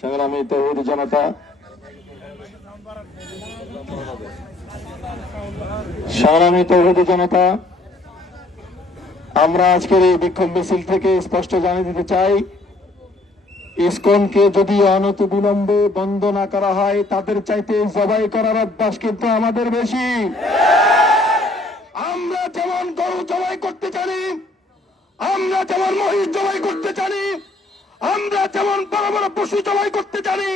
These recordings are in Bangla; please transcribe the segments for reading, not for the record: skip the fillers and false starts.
সংগ্রামী তৌহিদি জনতা, আমরা আজকের এই বিক্ষোভ মিছিল থেকে স্পষ্ট জানিয়ে দিতে চাই, ইসকনকে যদি অনতিবিলম্বে বন্ধ না করা হয়, তাদের চাইতে জবাই করার অভ্যাস কিন্তু আমাদের বেশি। আমরা যেমন গরু জবাই করতে জানি, আমরা যেমন মহিষ জবাই করতে জানি, আমরা যেমন বড় বড় পশু জবাই করতে জানি,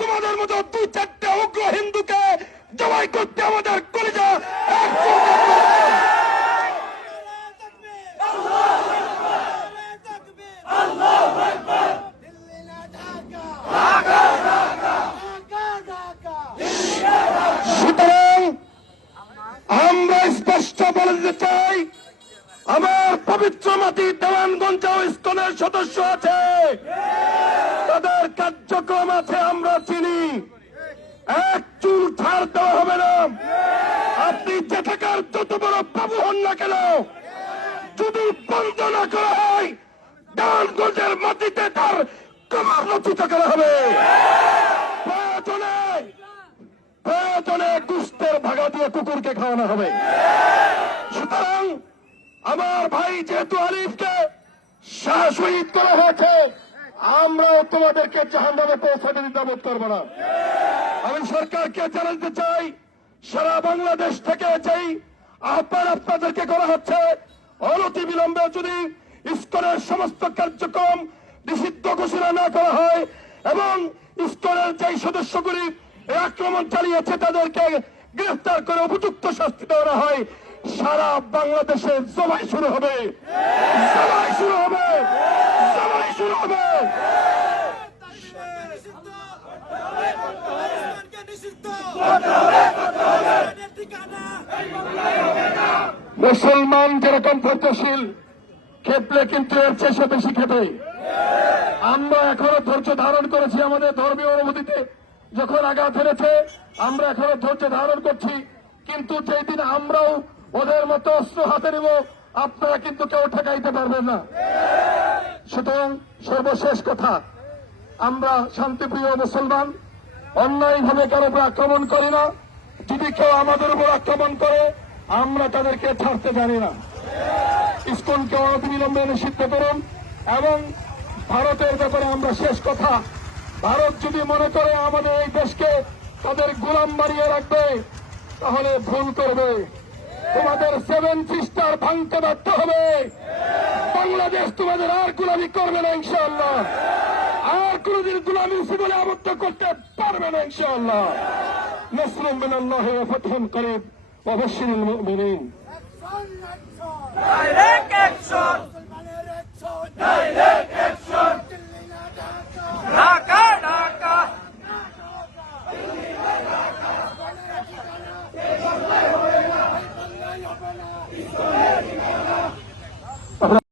তোমাদের মতো দুই চারটে উগ্র হিন্দুকে জবাই করতে আমাদের কলিজা সুতরাং আমরা স্পষ্ট বলে দিতে চাই, আমার পবিত্র মাটি দেওয়ানগঞ্জেও ইসকনের সদস্য আছে, তাদের কার্যক্রম আছে, আমরা চিনি। এক চুল ছাড় দেওয়া হবে না। আপনি যে থাকার যত বড় বাবু হন না কেন, যদি বন্ধ না করা হয়, দেওয়ানগঞ্জের মাটিতে তার কবর রচিত করা হবে। প্রয়োজনে গুস্তের ভাগা দিয়ে কুকুরকে খাওয়ানো হবে। সুতরাং আমার ভাই যেহেতু আলিফকে শহীদ করা হয়েছে, আমরাও তোমাদেরকে জাহান্নামে পৌঁছাতে দ্বিধাবোধ করবো না। আমি সরকারকে জানাতে চাই, সারা বাংলাদেশ থেকে যেই আহ্বান আপনাদেরকে করা হচ্ছে, অনতি বিলম্বে যদি ইসকনের সমস্ত কার্যক্রম নিষিদ্ধ ঘোষণা না করা হয় এবং ইসকনের যেই সদস্যগুলি এই আক্রমণ চালিয়েছে তাদেরকে গ্রেফতার করে উপযুক্ত শাস্তি দেওয়া হয়, সারা বাংলাদেশে জবাই শুরু হবে, জবাই শুরু হবে, জবাই শুরু হবে। মুসলমান যেরকম ধৈর্যশীল, খেপলে কিন্তু এর চেয়ে বেশি খেপে। আমরা এখনো ধৈর্য ধারণ করেছি, আমাদের ধর্মীয় অনুভূতিতে যখন আঘাত হেরেছে আমরা এখনো ধৈর্য ধারণ করছি, কিন্তু যেই দিন আমরাও ওদের মতো অস্ত্র হাতে নেব, আপনারা কিন্তু কেউ ঠেকাইতে পারবেন না। সুতরাং সর্বশেষ কথা, আমরা শান্তিপ্রিয় মুসলমান, অন্যায়ভাবে কারো উপর আক্রমণ করি না। যদি কেউ আমাদের উপর আক্রমণ করে, আমরা তাদেরকে ছাড়তে জানি না। ইসকনকে অনতিবিলম্বে নিষিদ্ধ করুন। এবং ভারতের ব্যাপারে আমরা শেষ কথা, ভারত যদি মনে করে আমাদের এই দেশকে তাদের গোলাম বানিয়ে রাখবে, তাহলে ভুল করবে। তোমাদের 7 সিস্টার ভাঙতে বাধ্য হবে। বাংলাদেশ তোমাদের আর গোলামি করবে না ইনশাআল্লাহ, আর কোনদিন গোলামি জীবনে আবদ্ধ করতে পারবে না ইনশাআল্লাহ। নাসরুম মিনাল্লাহি ওয়া ফাতহুন করিব ওয়া বাশশিরিল মুমিনিন। Direct action, direct action, Dhaka Dhaka,